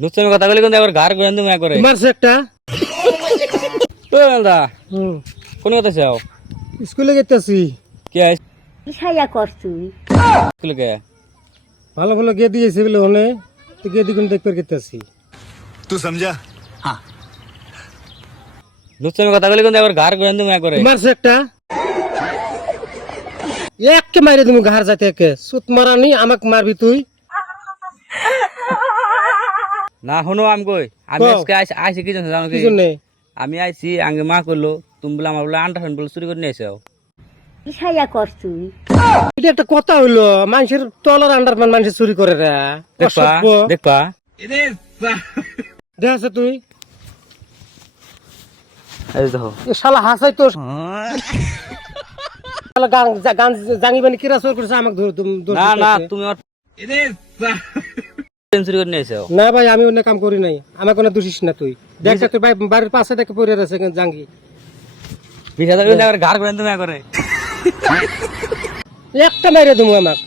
দুঃসমে কথা বলি কিন্তু আবার ঘর করে তুমি করে মারছে একটা ও দাদা কোন কথা চাও স্কুলে গেতেছি কি আইস ছায়া কর তুই স্কুলে কে ভালো ভালো গে দিয়েছে বলে ওনে তো গে দিগুন দেখতে গেতেছি तू समझा দুঃসমে কথা বলি কিন্তু আবার ঘর করে তুমি করে মারছে একটা এককে মারে তুমি ঘর যাতে একে সুত মারানি আমাকে মারবি তুই না শুনো আমি কই আমি কও। আজকে আইছি কি জানো কি কি জন্যে আমি আইছি আগে মা করলো তুমি বলে আমার বলে আন্ডারফ্যান বলে চুরি করে নিয়ে এসো ছায়া কর তুই এটা একটা কথা হইলো মানুষের তলার আন্ডারম্যান মানুষের চুরি করে রে দেখবা অসভ্য। দেখবা দেখাছে তুই এই দেখো এ শালা হাসাই তো শালা গান জাঙ্গিবানি কিরা চোর করেছে আমাকে ধর না না তুমি আমার চুরি করে নিয়ে এসো না ভাই আমি অন্য কাম করি নাই আমার কোনো দোষিস না তুই দেখ তোর বাড়ির পাশে দেখে পড়ে আছে জাঙ্গি 20,000 করে আবার ঘর করে তুমি করে একটা মাইরে তুমি আমাকে